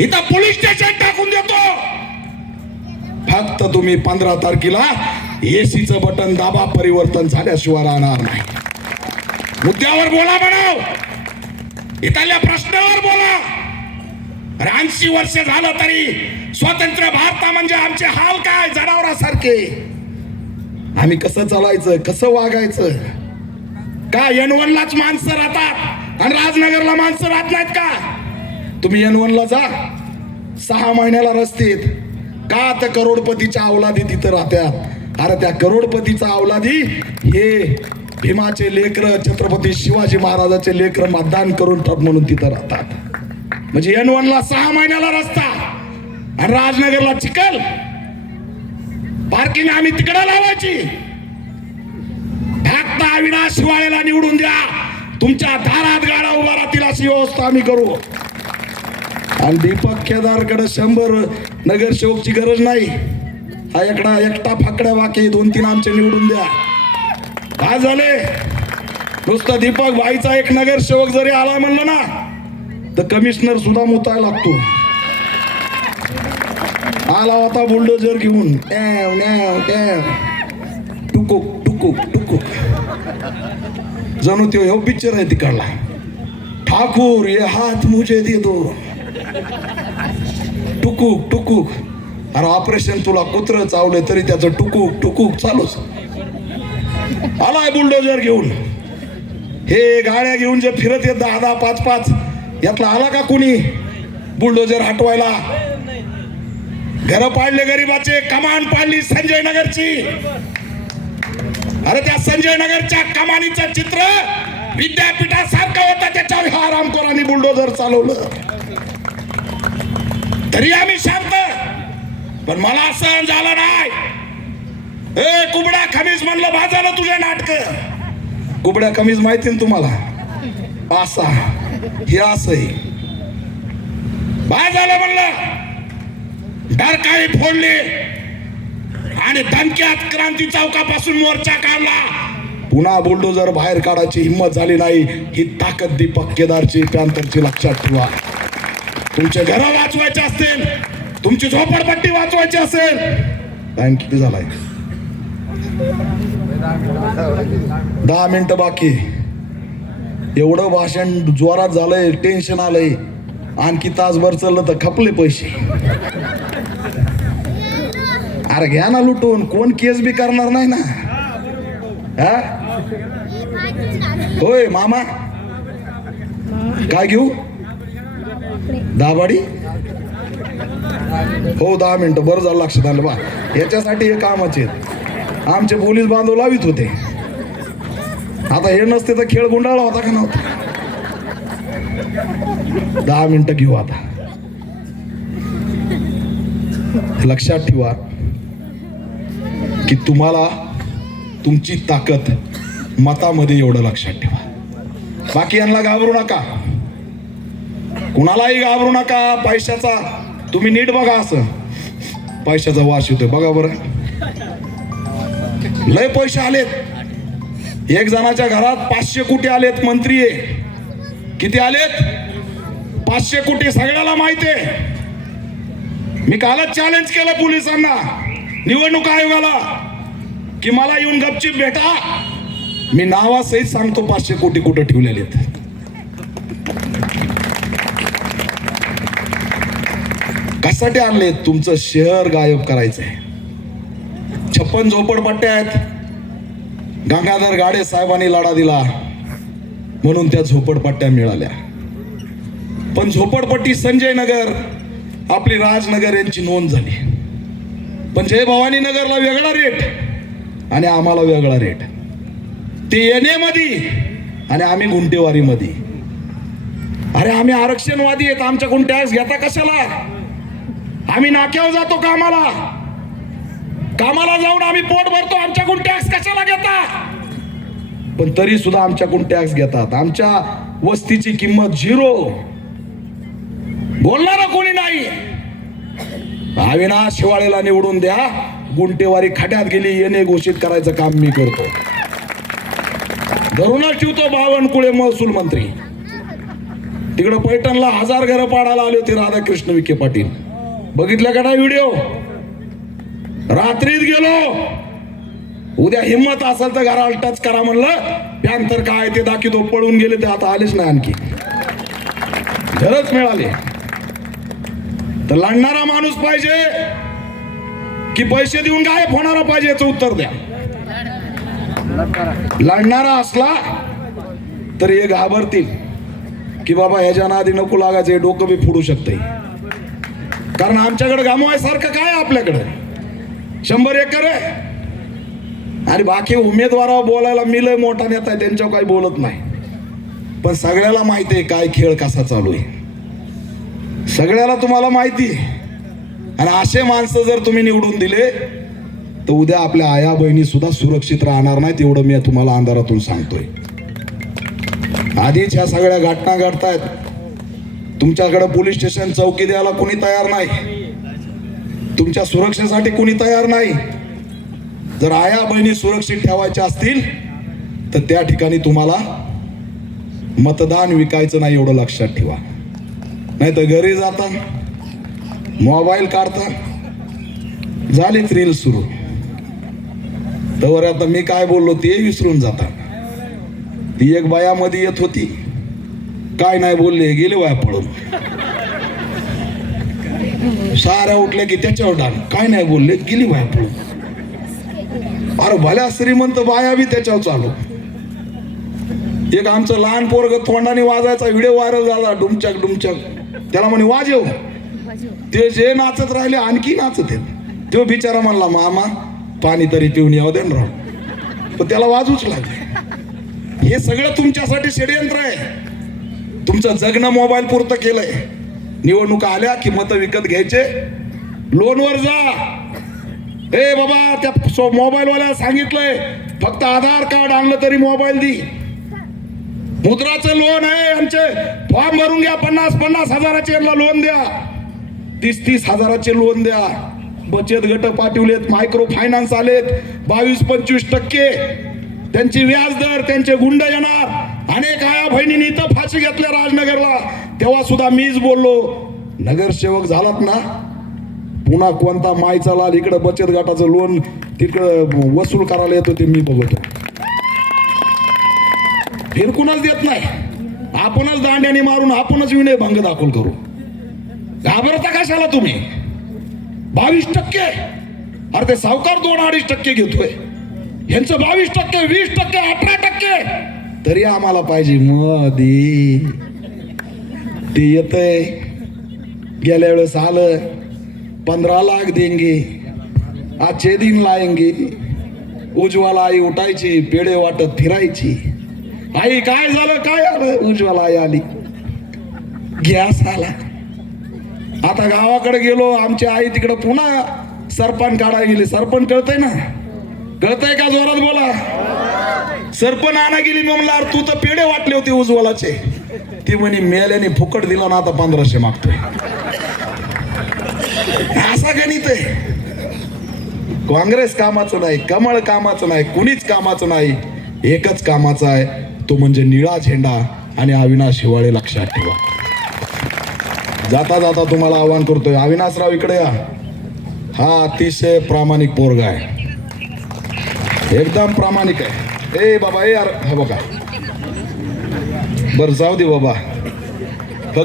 इथं police station टाकून देतो. फक्त तुम्ही 15 तारखेला एसीचं बटन दाबा, परिवर्तन झाल्याशिवाय राहणार नाही. मुद्द्यावर बोला म्हणाव, इथल्या प्रश्नावर बोला. 80 वर्ष झालं तरी स्वतंत्र भारत म्हणजे आमचे हाल काय जनावरासारखे. आम्ही कसं चालायचं, कसं वागायचं? का N1 लाच माणसं राहतात आणि राजनगरला माणसं राहत नाहीत का? तुम्ही N1 ला जा, 6 महिन्याला रस्तेत. का तर करोडपतीच्या अवलादी तिथं राहत्यात. अरे त्या करोडपतीचा अवलादी हे भीमाचे लेकर, छत्रपती शिवाजी महाराजाचे लेकर मतदान करून म्हणून तिथं राहतात. म्हणजे N1 ला 6 महिन्याला रस्ता आणि राजनगरला चिखल. पार्किंग आम्ही तिकडे लावायची. फक्त अविनाश शिवाळेला निवडून द्या, तुमच्या दारात गाडा उभा राहतील अशी व्यवस्था आम्ही करू. आणि दीपक केदारकडे 100 नगरसेवकची गरज नाही. हा एकटा फाकड्या बाकी 2-3 आमचे निवडून द्या. काय झाले? नुसतं दीपक भाईचा एक नगरसेवक जरी आला म्हणलं ना तर कमिशनर सुद्धा मुतायला लागतो. आला होता बुलडोजर घेऊन, टुकुक टुकुक टुकुक, जणू तो पिक्चर आहे तिकडला. ठाकूर ये हात मुझे दे दो, टुकुक टुकुक. अरे ऑपरेशन तुला कुत्र चावले तरी त्याचं टुकुक टुकुक चालूच. आलाय बुलडोजर घेऊन. हे गाड्या घेऊन जे फिरत येत 10-10, 5-5, यातला आला का कुणी बुलडोजर हटवायला? घर पाडले गरीबाचे, कमान पाडली संजय नगरची. अरे त्या संजय नगरच्या कमानीचं चित्र विद्यापीठासारखं होतं, त्याच्यावर ह्या रामकोरांनी बुलडोजर चालवलं. तरी आम्ही शांत. पण मला सहन झालं नाही. ए कुबड्या खमीज म्हणलं, भाजालं तुझे नाटक. कुबड्या खमीज माहिती ना तुम्हाला? पासा हे असंही भाजालं म्हणलं, डरकाळी फोडली आणि धमक्यात क्रांती चौकापासून मोर्चा काढला. पुन्हा बुलडोजर बाहेर काढायची हिंमत झाली नाही. ही ताकद दीपक केदारची, पॅंथरची लक्षात ठेवा. तुमचे घर वाचवायचे असतील, तुमची झोपडपट्टी वाचवायची असेल, टाइम किती झालाय? 10 मिनिटं बाकी. एवढं भाषण जोरात झालंय, टेन्शन आलंय. आणखी तासभर चाललं तर खपले पैसे. अरे घ्या ना लुटून, कोण केस बी करणार नाही ना. हा होय मामा, काय घेऊ? दाबाडी? हो 10 मिनिटं. बरं झालं लक्षात आलं बा. याच्यासाठी हे कामाचे आमचे पोलीस बांधव लावित होते. आता हे नसते तर खेळ गुंडाळला होता का नव्हता? 10 मिनिटं घेऊ आता. लक्षात ठेवा की तुम्हाला तुमची ताकद मतामध्ये, एवढं लक्षात ठेवा. बाकी यांना घाबरू नका, कुणालाही घाबरू नका. पैशाचा तुम्ही नीट बघा, असं पैशाचा वास येतोय बघा बरं. लय पैसे आलेत. एक जणाच्या घरात 500 कोटी आलेत. मंत्री आहे, किती आलेत? 500 कोटी. सगळ्याला माहिती आहे. मी कालच चॅलेंज केलं पोलिसांना, निवडणूक आयोगाला, की मला येऊन गपचीप भेटा, मी नावासहित सांगतो 500 कोटी कुठं ठेवलेले आहेत. कशासाठी आणले? तुमचं शहर गायब करायचंय. 56 झोपडपट्ट्या आहेत. गंगाधर गाडे साहेबांनी लढा दिला म्हणून त्या झोपडपट्ट्या मिळाल्या. पण झोपडपट्टी संजय नगर, आपली राजनगर यांची नोंद झाली. पण जय भवानी नगरला वेगळा रेट आणि आम्हाला वेगळा रेट. ते येणे मध्ये आणि आम्ही गुंटेवारी मध्ये. अरे आम्ही आरक्षणवादी आहेत, आमच्याकडून टॅक्स घेता कशाला? आम्ही नाक्यावर जातो कामाला, कामाला जाऊन आम्ही पोट भरतो, आमच्याकडून टॅक्स कशाला घेता? पण तरी सुद्धा आमच्याकडून टॅक्स घेतात. आमच्या वस्तीची किंमत 0. बोलणार कोणी नाही. अविनाश शिवाळेला निवडून द्या. गुंटेवारी खड्यात गेली, येणे घोषित करायचं काम मी करतो. धरूनच ठेवतो बावनकुळे महसूल मंत्री. तिकडं पैठणला 1000 घरं पाडायला आले होते राधाकृष्ण विखे पाटील. बघितलं का नाही व्हिडिओ? रात्रीत गेलो. उद्या हिम्मत असेल तर घराला टच करा म्हणलं. त्यानंतर काय ते दाखवतो. पळून गेले ते आता आलेच नाही आणखी. घरच मिळाले. तर लढणारा माणूस पाहिजे की पैसे देऊन गायब होणारा पाहिजे याचं उत्तर द्या. लढणारा असला तर हे घाबरतील की बाबा ह्याच्या नादी नको लागायचं, हे डोकं बी फोडू शकते. कारण आमच्याकडे गमवायसारखं काय आहे आपल्याकडे? 100 एकर आहे. आणि बाकी उमेदवारावर बोलायला मी लय मोठा नेता आहे, त्यांच्यावर काही बोलत नाही. पण सगळ्याला माहिती आहे काय खेळ कसा चालू आहे. सगळ्याला तुम्हाला माहिती आहे. आणि असे माणसं जर तुम्ही निवडून दिले तर उद्या आपल्या आया बहिणी सुद्धा सुरक्षित राहणार नाहीत. एवढं मी तुम्हाला अंधारातून सांगतोय. आधीच ह्या सगळ्या घटना घडतायत. तुमच्याकडे पोलीस स्टेशन चौकी द्यायला कोणी तयार नाही. तुमच्या सुरक्षेसाठी कोणी तयार नाही. जर आया बहिणी सुरक्षित ठेवायच्या असतील तर त्या ठिकाणी तुम्हाला मतदान विकायचं नाही, एवढं लक्षात ठेवा. नाही तर घरी जाता, मोबाईल काढता, झालीच रील सुरू. तर आता मी काय बोललो ते विसरून जाता. ती एक बाया मध्ये येत होती, काय नाही बोलले, गेले वाया पळून. साऱ्या उठल्या की त्याच्यावर डान, काय नाही बोलले, गेली वाया पळून. अरे भल्या श्रीमंत बाया बी त्याच्यावर चालू. एक आमचं लहान पोरग तोंडाने वाजायचा व्हिडिओ व्हायरल झाला, डुमचक डुमचक. त्याला म्हणे वाजव. ते जे नाचत राहिले आणखी नाचत आहेत. तो बिचारा म्हणला मामा पाणी तरी पिऊन यावं दे ना राव. पण त्याला वाजूच लागले. हे सगळं तुमच्यासाठी षडयंत्र आहे. तुमचं जगणं मोबाईल पुरतं केलंय. निवडणुका आल्या की मतं विकत घ्यायचे, लोनवर जा. ए बाबा त्या मोबाईल वाल्याला सांगितलंय फक्त आधार कार्ड आणलं तरी मोबाईल दी. मुद्राचं लोन आहे, आमचे फॉर्म भरून घ्या. 50-50 हजाराचे लोन द्या, 30-30 हजाराचे लोन द्या. बचत गट पाठवलेत, मायक्रो फायनान्स आलेत, 22-25% त्यांची व्याजदर, त्यांचे गुंड येणार. अनेक आया बहिणींनी इथं फाशी घेतल्या राजनगरला. तेव्हा सुद्धा मीच बोललो, नगरसेवक झालात ना, पुन्हा कोणता मायचा लाल इकडं बचत गटाचं लोन तिकडं वसूल करायला येतो ते मी बघतो. फिरकूनच देत नाही. आपणच दांड्याने मारून आपणच विनयभंग दाखल करू. घाबरता कशाला तुम्ही? 22%. अरे ते सावकार 2-2.5% घेतोय. यांचं 22%, 20%, 18%. तरी आम्हाला पाहिजे मोदी. ते येतंय. गेल्या वेळेस आलं 15 लाख देंगे, आजचे दिन लाएंगे. उज्ज्वला आई उठायची, पेढे वाटत फिरायची. आई काय झालं, काय आलं? उज्ज्वला आई आली, गॅस आला. आता गावाकडे गेलो, आमची आई तिकडे पुन्हा सरपण काढायला गेली. सरपण कळतंय ना? कळतंय का? जोरात बोला. सरपण आणा गेली. म्हणला तू तर पेढे वाटले होते उज्ज्वलाचे. ती म्हणे मेल्याने फुकट दिला ना, आता 1500 मागतोय. असा गणित आहे. काँग्रेस कामाचं नाही, कमळ कामाचं नाही, कुणीच कामाचं नाही. एकच कामाचं आहे, तो म्हणजे निळा झेंडा आणि अविनाश हिवाळे. लक्षात ठेवा. जाता जाता तुम्हाला आवाहन करतोय, अविनाशराव इकडे या. हा अतिशय प्रामाणिक पोरगा आहे, एकदम प्रामाणिक आहे. ए बाबा, ए यार, हे बघा, बरं जाऊ दे बाबा.